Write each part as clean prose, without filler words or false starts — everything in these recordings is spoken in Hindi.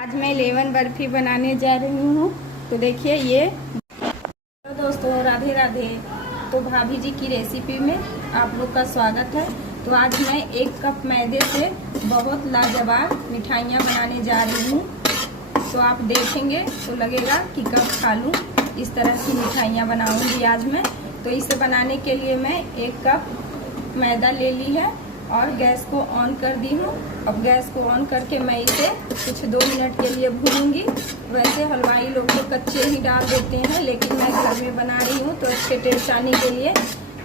आज मैं लेमन बर्फी बनाने जा रही हूँ। तो देखिए ये। तो दोस्तों राधे राधे। तो भाभी जी की रेसिपी में आप लोग का स्वागत है। तो आज मैं 1 कप मैदे से बहुत लाजवाब मिठाइयाँ बनाने जा रही हूँ। तो आप देखेंगे तो लगेगा कि कब खा लूँ। इस तरह की मिठाइयाँ बनाऊँगी आज मैं। तो इसे बनाने के लिए मैं 1 कप मैदा ले ली है और गैस को ऑन कर दी हूँ। अब गैस को ऑन करके मैं इसे कुछ 2 मिनट के लिए भूनूंगी। वैसे हलवाई लोग तो कच्चे ही डाल देते हैं, लेकिन मैं घर में बना रही हूँ तो अच्छे टेस्ट आने के लिए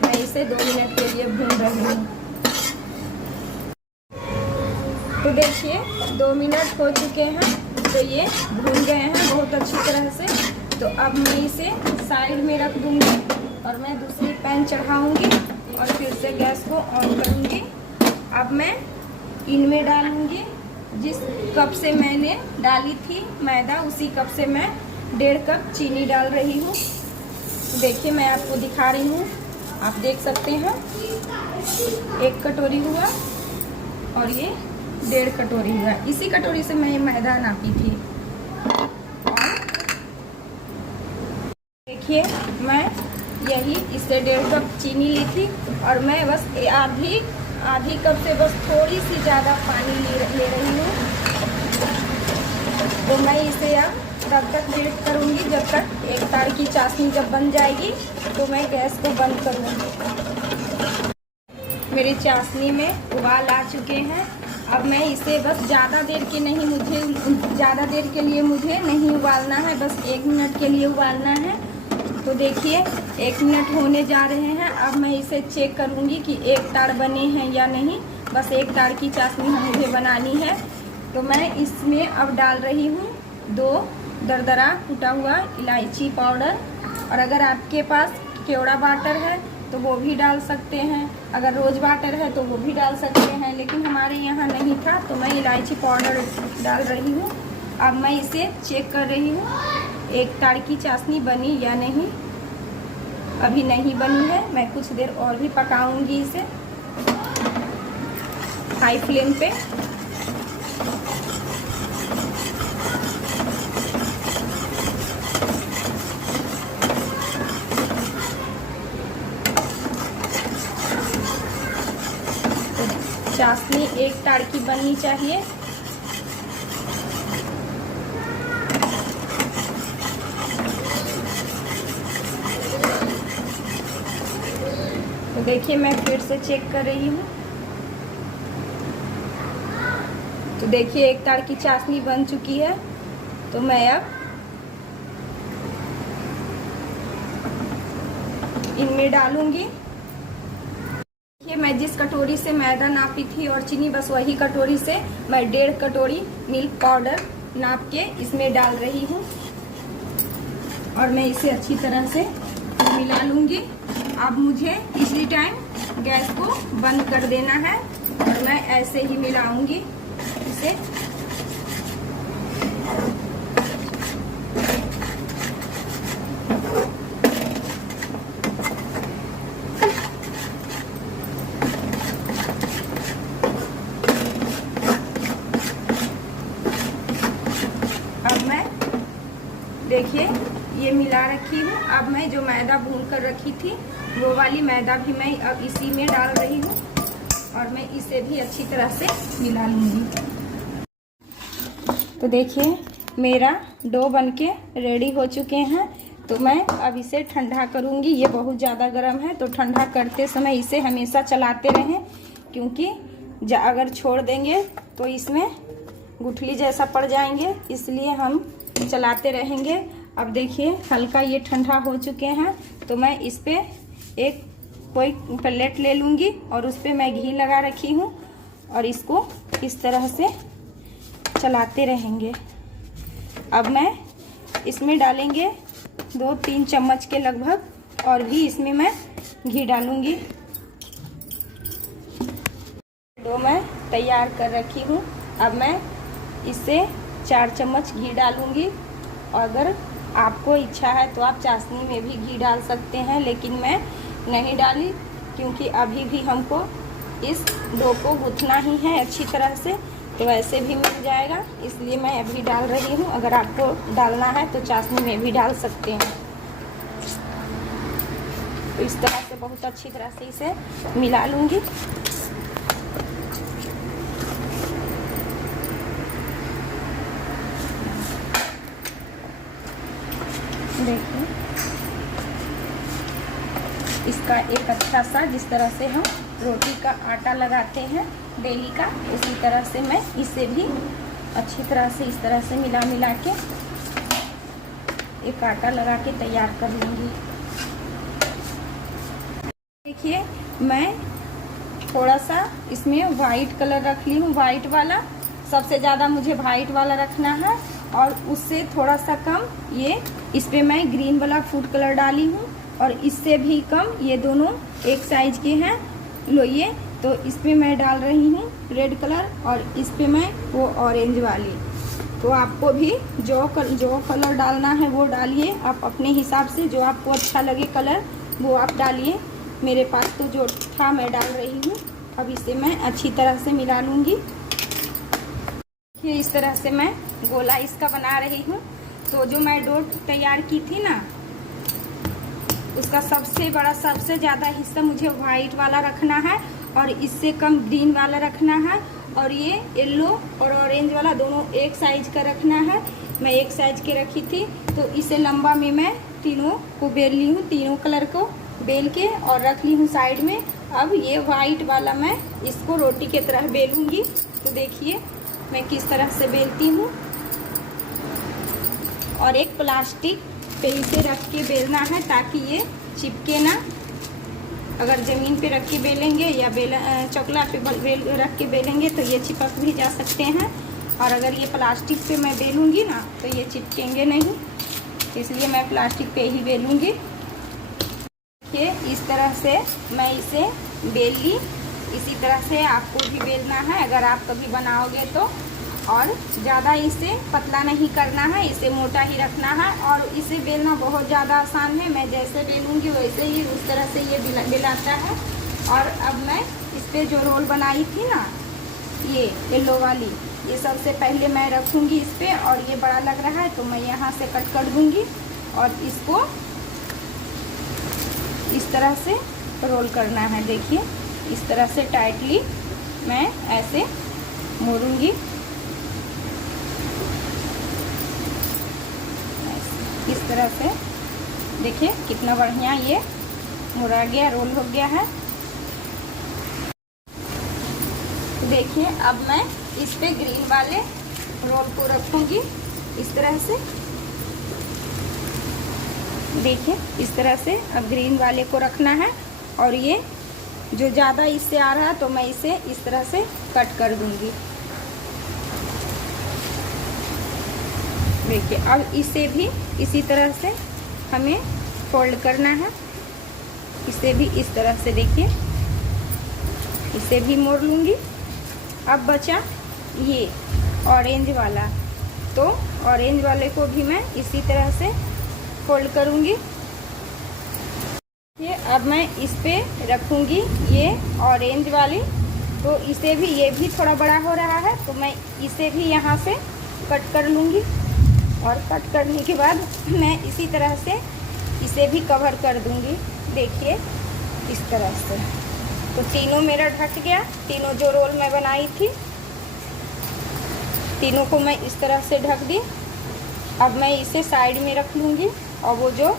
मैं इसे 2 मिनट के लिए भून रही हूँ। तो देखिए 2 मिनट हो चुके हैं। तो ये भून गए हैं बहुत अच्छी तरह से। तो अब मैं इसे साइड में रख दूंगी और मैं दूसरी पैन चढ़ाऊंगी और फिर से गैस को ऑन करूंगी। अब मैं इनमें डालूंगी जिस कप से मैंने डाली थी मैदा, उसी कप से मैं 1.5 कप चीनी डाल रही हूँ। देखिए मैं आपको दिखा रही हूँ, आप देख सकते हैं 1 कटोरी हुआ और ये 1.5 कटोरी हुआ। इसी कटोरी से मैं मैदा नापी थी। और देखिए मैं यही इससे 1.5 कप चीनी ली थी और मैं बस आधी कप से बस थोड़ी सी ज़्यादा पानी ले रही हूँ। तो मैं इसे अब तब तक वेट करूँगी जब तक 1 तार की चाशनी जब बन जाएगी तो मैं गैस को बंद करूँगी। मेरी चाशनी में उबाल आ चुके हैं। अब मैं इसे बस ज़्यादा देर के लिए मुझे नहीं उबालना है, बस 1 मिनट के लिए उबालना है। तो देखिए 1 मिनट होने जा रहे हैं। अब मैं इसे चेक करूंगी कि 1 तार बने हैं या नहीं। बस 1 तार की चाशनी मुझे बनानी है। तो मैं इसमें अब डाल रही हूँ 2 दरदरा कुटा हुआ इलायची पाउडर। और अगर आपके पास केवड़ा बाटर है तो वो भी डाल सकते हैं, अगर रोज बाटर है तो वो भी डाल सकते हैं, लेकिन हमारे यहाँ नहीं था तो मैं इलायची पाउडर डाल रही हूँ। अब मैं इसे चेक कर रही हूँ 1 तार की चाशनी बनी या नहीं। अभी नहीं बनी है। मैं कुछ देर और भी पकाऊंगी इसे हाई फ्लेम पे। तो चाशनी 1 तार की बननी चाहिए। तो देखिए मैं फिर से चेक कर रही हूँ। तो देखिए 1 तार की चाशनी बन चुकी है। तो मैं अब इनमें डालूंगी। देखिए मैं जिस कटोरी से मैदा नापी थी और चीनी, बस वही कटोरी से मैं 1.5 कटोरी मिल्क पाउडर नाप के इसमें डाल रही हूँ और मैं इसे अच्छी तरह से मिला लूंगी। अब मुझे इसी टाइम गैस को बंद कर देना है और मैं ऐसे ही मिलाऊंगी इसे। अब मैं देखिए ये मिला रखी हूँ। अब मैं जो मैदा भून कर रखी थी वो वाली मैदा भी मैं अब इसी में डाल रही हूँ और मैं इसे भी अच्छी तरह से मिला लूँगी। तो देखिए मेरा डो बनके रेडी हो चुके हैं। तो मैं अब इसे ठंडा करूँगी। ये बहुत ज़्यादा गर्म है तो ठंडा करते समय इसे हमेशा चलाते रहें, क्योंकि अगर छोड़ देंगे तो इसमें गुठली जैसा पड़ जाएंगे, इसलिए हम चलाते रहेंगे। अब देखिए हल्का ये ठंडा हो चुके हैं। तो मैं इस पे कोई प्लेट ले लूँगी और उस पे मैं घी लगा रखी हूँ और इसको इस तरह से चलाते रहेंगे। अब मैं इसमें डालेंगे 2-3 चम्मच के लगभग और भी इसमें मैं घी डालूँगी। तो मैं तैयार कर रखी हूँ। अब मैं इससे 4 चम्मच घी डालूँगी। अगर आपको इच्छा है तो आप चाशनी में भी घी डाल सकते हैं, लेकिन मैं नहीं डाली क्योंकि अभी भी हमको इस डो को गूंथना ही है अच्छी तरह से। तो ऐसे भी मिल जाएगा, इसलिए मैं अभी डाल रही हूँ। अगर आपको डालना है तो चाशनी में भी डाल सकते हैं। तो इस तरह से बहुत अच्छी तरह से इसे मिला लूँगी। देखिए इसका एक अच्छा सा, जिस तरह से हम रोटी का आटा लगाते हैं डेली का, उसी तरह से मैं इसे भी अच्छी तरह से इस तरह से मिला के एक आटा लगा के तैयार कर लूँगी। देखिए मैं थोड़ा सा इसमें वाइट कलर रख ली हूँ, वाइट वाला, सबसे ज़्यादा मुझे वाइट वाला रखना है। और उससे थोड़ा सा कम ये इस पे मैं ग्रीन वाला फूड कलर डाली हूँ, और इससे भी कम ये दोनों एक साइज के हैं लोइये। तो इस पे मैं डाल रही हूँ रेड कलर, और इस पे मैं वो ऑरेंज वाली। तो आपको भी जो कलर डालना है वो डालिए, आप अपने हिसाब से जो आपको अच्छा लगे कलर वो आप डालिए। मेरे पास तो जो था मैं डाल रही हूँ। अब इसे मैं अच्छी तरह से मिला लूँगी। इस तरह से मैं गोला इसका बना रही हूँ। तो जो मैं डो तैयार की थी ना, उसका सबसे बड़ा, सबसे ज़्यादा हिस्सा मुझे वाइट वाला रखना है, और इससे कम ग्रीन वाला रखना है, और ये येलो और ऑरेंज वाला दोनों एक साइज का रखना है। मैं एक साइज के रखी थी, तो इसे लंबा में मैं तीनों को बेल ली हूँ, तीनों कलर को बेल के और रख ली हूँ साइड में। अब ये वाइट वाला मैं इसको रोटी की तरह बेलूँगी। तो देखिए मैं किस तरह से बेलती हूँ। और एक प्लास्टिक पे इसे रख के बेलना है ताकि ये चिपके ना। अगर ज़मीन पे रख के बेलेंगे या चकला पे रख के बेलेंगे तो ये चिपक भी जा सकते हैं। और अगर ये प्लास्टिक पे मैं बेलूँगी ना तो ये चिपकेंगे नहीं, इसलिए मैं प्लास्टिक पे ही बेलूँगी। ये इस तरह से मैं इसे बेल ली। इसी तरह से आपको भी बेलना है अगर आप कभी बनाओगे तो। और ज़्यादा इसे पतला नहीं करना है, इसे मोटा ही रखना है। और इसे बेलना बहुत ज़्यादा आसान है, मैं जैसे बेलूँगी वैसे ही उस तरह से ये बेलाता है। और अब मैं इस पर जो रोल बनाई थी ना, ये येलो वाली, ये सबसे पहले मैं रखूँगी इस पर। और ये बड़ा लग रहा है तो मैं यहाँ से कट कर दूँगी और इसको इस तरह से रोल करना है। देखिए इस तरह से टाइटली मैं ऐसे मोड़ूंगी। इस तरह से देखिए कितना बढ़िया ये मुड़ा गया, रोल हो गया है। देखिए अब मैं इस पे ग्रीन वाले रोल को रखूंगी इस तरह से। देखिए इस तरह से अब ग्रीन वाले को रखना है। और ये जो ज़्यादा इससे आ रहा है तो मैं इसे इस तरह से कट कर दूंगी। देखिए अब इसे भी इसी तरह से हमें फोल्ड करना है। इसे भी इस तरह से देखिए इसे भी मोड़ लूँगी। अब बचा ये ऑरेंज वाला, तो ऑरेंज वाले को भी मैं इसी तरह से फोल्ड करूँगी। ये अब मैं इस पे रखूँगी ये ऑरेंज वाली। तो इसे भी, ये भी थोड़ा बड़ा हो रहा है तो मैं इसे भी यहाँ से कट कर लूँगी। और कट करने के बाद मैं इसी तरह से इसे भी कवर कर दूँगी। देखिए इस तरह से। तो तीनों मेरा ढक गया, तीनों जो रोल मैं बनाई थी तीनों को मैं इस तरह से ढक दी। अब मैं इसे साइड में रख लूँगी। और वो जो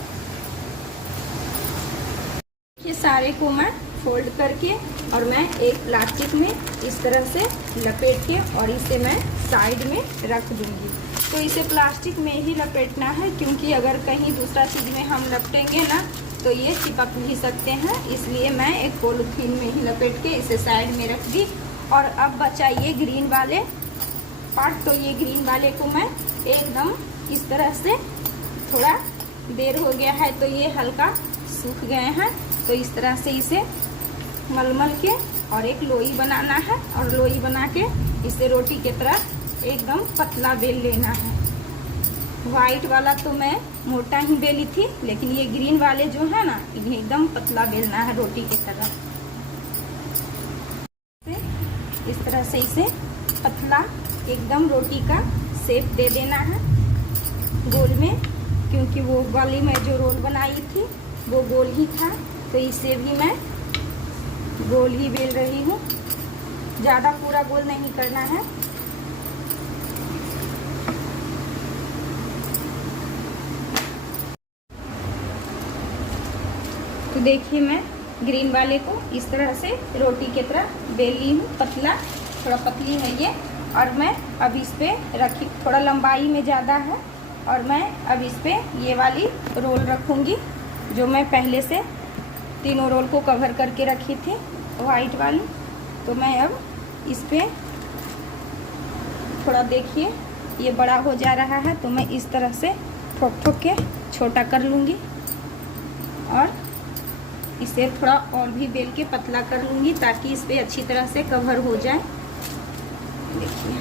ये सारे को मैं फोल्ड करके और मैं एक प्लास्टिक में इस तरह से लपेट के और इसे मैं साइड में रख दूँगी। तो इसे प्लास्टिक में ही लपेटना है, क्योंकि अगर कहीं दूसरा चीज़ में हम लपेटेंगे ना तो ये चिपक भी सकते हैं। इसलिए मैं एक पॉलीथीन में ही लपेट के इसे साइड में रख दी। और अब बचा ये ग्रीन वाले पार्ट। तो ये ग्रीन वाले को मैं एकदम इस तरह से, थोड़ा देर हो गया है तो ये हल्का सूख गए हैं, तो इस तरह से इसे मलमल के और एक लोई बनाना है। और लोई बना के इसे रोटी की तरह एकदम पतला बेल लेना है। वाइट वाला तो मैं मोटा ही बेली थी, लेकिन ये ग्रीन वाले जो है ना, इन्हें एकदम पतला बेलना है रोटी की तरह। इस तरह से इसे पतला एकदम रोटी का शेप दे देना है गोल में, क्योंकि वो वाली मैं जो रोल बनाई थी वो गोल ही था, तो इसे भी मैं गोल ही बेल रही हूँ। ज़्यादा पूरा गोल नहीं करना है। तो देखिए मैं ग्रीन वाले को इस तरह से रोटी की तरह बेल ली हूँ, पतला, थोड़ा पतली है ये। और मैं अब इस पे रखी, थोड़ा लंबाई में ज़्यादा है, और मैं अब इस पे ये वाली रोल रखूँगी जो मैं पहले से तीनों रोल को कवर करके रखी थी वाइट वाली। तो मैं अब इस पे थोड़ा, देखिए ये बड़ा हो जा रहा है, तो मैं इस तरह से ठोक ठोक के छोटा कर लूँगी और इसे थोड़ा और भी बेल के पतला कर लूँगी ताकि इस पे अच्छी तरह से कवर हो जाए। देखिए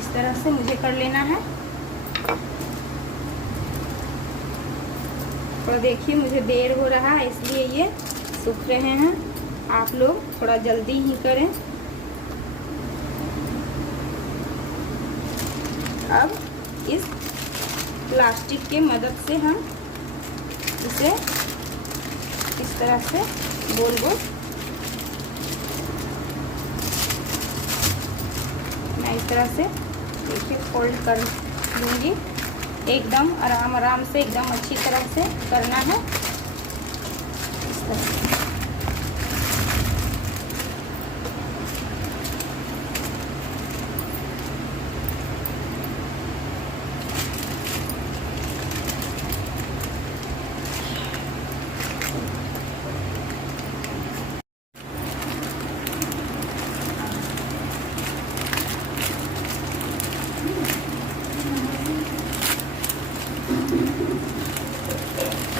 इस तरह से मुझे कर लेना है। थोड़ा देखिए मुझे देर हो रहा है इसलिए ये सूख रहे हैं, आप लोग थोड़ा जल्दी ही करें। अब इस प्लास्टिक के मदद से हम इसे इस तरह से गोल गोल, मैं इस तरह से देखिए फोल्ड कर लूँगी। एकदम आराम आराम से, एकदम अच्छी तरह से करना है इस तरह से।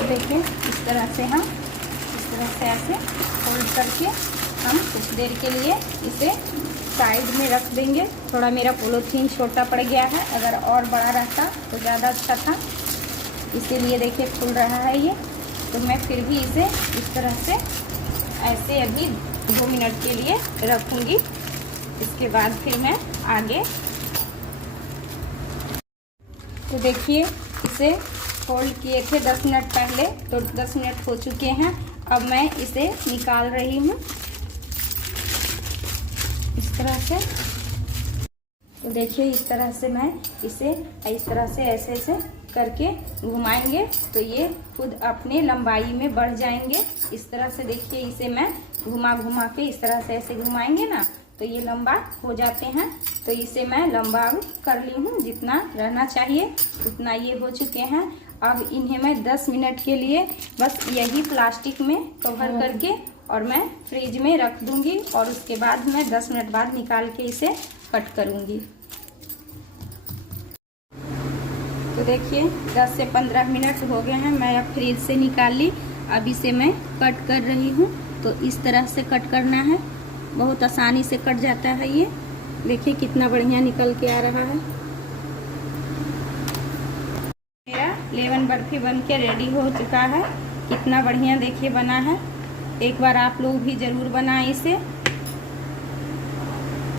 देखिए इस तरह से हम इस तरह से ऐसे फोल्ड करके हम कुछ देर के लिए इसे साइड में रख देंगे। थोड़ा मेरा पॉलीथीन छोटा पड़ गया है, अगर और बड़ा रहता तो ज़्यादा अच्छा था, इसीलिए देखिए खुल रहा है ये। तो मैं फिर भी इसे इस तरह से ऐसे अभी 2 मिनट के लिए रखूँगी, इसके बाद फिर मैं आगे। तो देखिए इसे फोल्ड किए थे 10 मिनट पहले, तो 10 मिनट हो चुके हैं। अब मैं इसे निकाल रही हूँ इस तरह से। तो देखिए इस तरह से मैं इसे इस तरह से ऐसे ऐसे करके घुमाएंगे तो ये खुद अपने लंबाई में बढ़ जाएंगे। इस तरह से देखिए इसे मैं घुमा घुमा के इस तरह से ऐसे घुमाएंगे ना, तो ये लंबा हो जाते हैं। तो इसे मैं लंबा कर ली हूँ, जितना रहना चाहिए उतना ये हो चुके हैं। अब इन्हें मैं 10 मिनट के लिए बस यही प्लास्टिक में कवर करके और मैं फ्रिज में रख दूंगी, और उसके बाद मैं 10 मिनट बाद निकाल के इसे कट करूंगी। तो देखिए 10 से 15 मिनट हो गए हैं, मैं अब फ्रिज से निकाल ली। अब इसे मैं कट कर रही हूँ। तो इस तरह से कट करना है, बहुत आसानी से कट जाता है ये। देखिए कितना बढ़िया निकल के आ रहा है। मेरा लेमन बर्फी बन के रेडी हो चुका है। कितना बढ़िया देखिए बना है। एक बार आप लोग भी ज़रूर बनाएं इसे।